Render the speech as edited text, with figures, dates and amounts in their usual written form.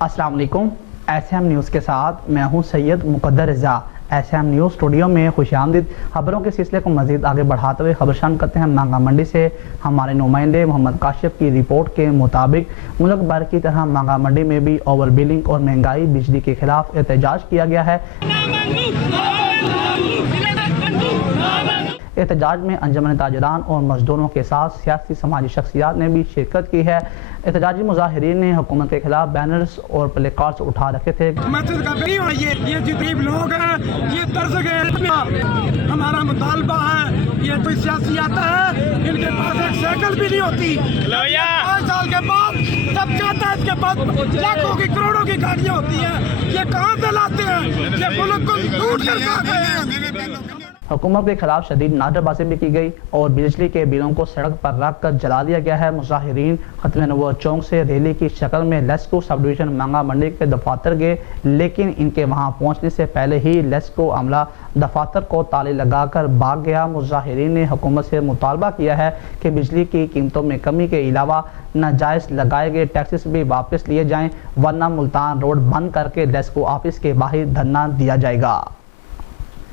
अस्सलाम वालेकुम। SM news के साथ मैं हूं सैयद मुकद्दर रज़ा। एसएम न्यूज़ स्टूडियो में खुशामदीद। खबरों के सिलसिले को मज़ीद आगे बढ़ाते हुए खबर शामिल करते हैं मांगा मंडी से। हमारे नुमाइंदे मोहम्मद काशिफ की रिपोर्ट के मुताबिक मुल्क भर की तरह मांगा मंडी में भी ओवर बिलिंग और महंगाई बिजली के खिलाफ एहतजाज किया गया है। एहतजाज में अंजुमन ताजरान और मजदूरों के साथ सियासी समाजी शख्सियात ने भी शिरकत की है। एहतजाजी मुजाहिरीन ने हुकूमत के खिलाफ बैनर्स और प्ले कार्ड्स उठा रखे थे। ये जो गरीब लोग हैं ये तरस गए, हमारा मुतालबा है, ये कोई सियासी आता है इनके पास एक साइकिल भी नहीं होती। 5 साल के बाद जब जाता है इसके पास लाखों की करोड़ों की गाड़ियाँ होती हैं, ये कहाँ से लाते हैं? ये मुल्क को लूट कर खाते हैं। हुकूमत के खिलाफ शदीद नारेबाजी भी की गई और बिजली के बिलों को सड़क पर रख कर जला दिया गया है। मुजाहिरीन खत्म नबूवत चौक से रैली की शक्ल में लेस्को सब डिवीजन मांगा मंडी के दफातर गए, लेकिन इनके वहां पहुंचने से पहले ही लेस्को अमला दफातर को ताले लगाकर भाग गया। मुजाहिरीन ने हुकूमत से मुतालबा किया है कि बिजली की कीमतों में कमी के अलावा नाजायज लगाए गए टैक्सेस भी वापस लिए जाएं, वरना मुल्तान रोड बंद करके लेस्को ऑफिस के बाहर धरना दिया जाएगा।